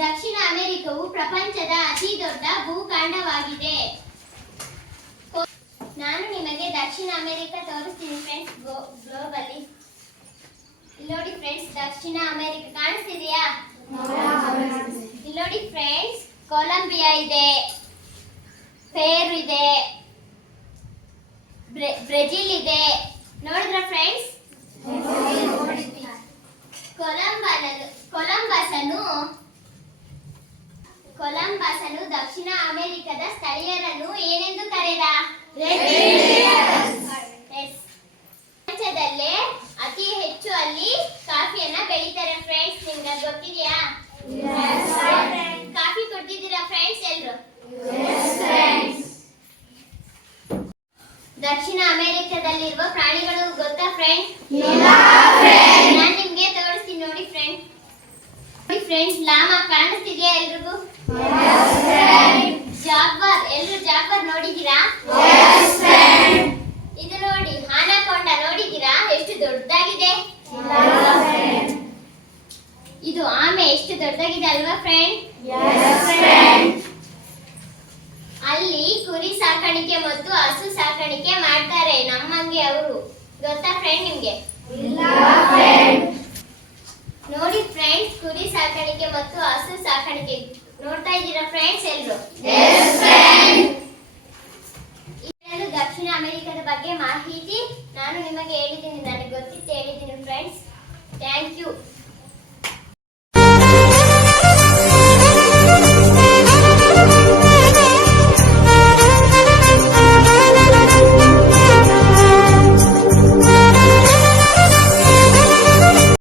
ದಕ್ಷಿಣ ಅಮೆರಿಕವು ಪ್ರಪಂಚದ ಅತಿ ದೊಡ್ಡ ಭೂಖಂಡವಾಗಿದೆ. ನಾನು ನಿಮಗೆ ದಕ್ಷಿಣ ಅಮೆರಿಕ ತೋರಿಸ್ತೀನಿ ಫ್ರೆಂಡ್ಸ್. ಗ್ಲೋಬ್ ಅಲ್ಲಿ ಇಲ್ಲಿ ನೋಡಿ ಫ್ರೆಂಡ್ಸ್, ದಕ್ಷಿಣ ಅಮೆರಿಕ ಕಾಣಿಸ್ತಿದೆಯಾ? ಇಲ್ಲಿ ನೋಡಿ ಫ್ರೆಂಡ್ಸ್, ಕೊಲಂಬಿಯಾ ಇದೆ, ಪೇರು ಇದೆ, ಬ್ರೆಜಿಲ್ ಇದೆ. ನೋಡಿದ್ರ ಫ್ರೆಂಡ್ಸ್? ಕೊಲಂಬಸನು ದಕ್ಷಿಣ ಅಮೆರಿಕದ ಸ್ಥಳೀಯರನ್ನು ಏನೆಂದು ಕರೆದ? ಪ್ರಪಂಚದಲ್ಲೇ ಅತಿ ಹೆಚ್ಚು ಅಲ್ಲಿ ಕಾಫಿಯನ್ನ ಬೆಳೀತಾರೆ ಫ್ರೆಂಡ್ಸ್. ನಿಮ್ಗೆ ಗೊತ್ತಿದೆಯಾ? ಕಾಫಿ ಕುಡ್ದಿದ್ದೀರಾ ಫ್ರೆಂಡ್ಸ್ ಎಲ್ರು? ದಕ್ಷಿಣ ಅಮೆರಿಕದಲ್ಲಿರುವ ಪ್ರಾಣಿಗಳು ಗೊತ್ತಾ ಫ್ರೆಂಡ್ಸ್? ನಾನು ನಿಮ್ಗೆ ತೋರಿಸ್ತೀನಿ ನೋಡಿ ಫ್ರೆಂಡ್ಸ್. ಫ್ರೆಂಡ್ಸ್, ಲಾಮಾ ಕಾಣಿಸ್ತಿದೆಯಾ ಎಲ್ರಿಗೂ? ಜಾಗ್ವಾರ್, ಎಲ್ರು ಜಾಗ್ವಾರ್ ನೋಡಿದ್ದೀರಾ? ಇದು ನೋಡಿ, ಆನಕೊಂಡ ನೋಡಿದ್ದೀರಾ? ಎಷ್ಟು ದೊಡ್ಡದಾಗಿದೆ. ಇದು ಆಮೆ ಎಷ್ಟು ದೊಡ್ಡದಾಗಿದೆ ಅಲ್ವಾ ಫ್ರೆಂಡ್? ಅಲ್ಲಿ ಕುರಿ ಸಾಕಾಣಿಕೆ ಮತ್ತು ಹಸು ಸಾಕಾಣಿಕೆ ಮಾಡ್ತಾರೆ ನಮ್ಮಂಗೆ ಅವರು. ಗೊತ್ತಾ ಫ್ರೆಂಡ್ ನಿಮ್ಗೆ? ನೋಡಿ ಫ್ರೆಂಡ್ಸ್, ಕುರಿ ಸಾಕಾಣಿಕೆ ಮತ್ತು ಹಸು ಸಾಕಾಣಿಕೆ ನೋಡ್ತಾ ಇದ್ದೀರಾ ಫ್ರೆಂಡ್ಸ್ ಎಲ್ರು? ಇದೆಲ್ಲ ದಕ್ಷಿಣ ಅಮೆರಿಕದ ಬಗ್ಗೆ ಮಾಹಿತಿ ನಾನು ನಿಮಗೆ ಹೇಳಿದ್ದೀನಿ. ನನಗೆ ಗೊತ್ತಿತ್ತು ಹೇಳಿದ್ದೀನಿ ಫ್ರೆಂಡ್ಸ್. Thank you.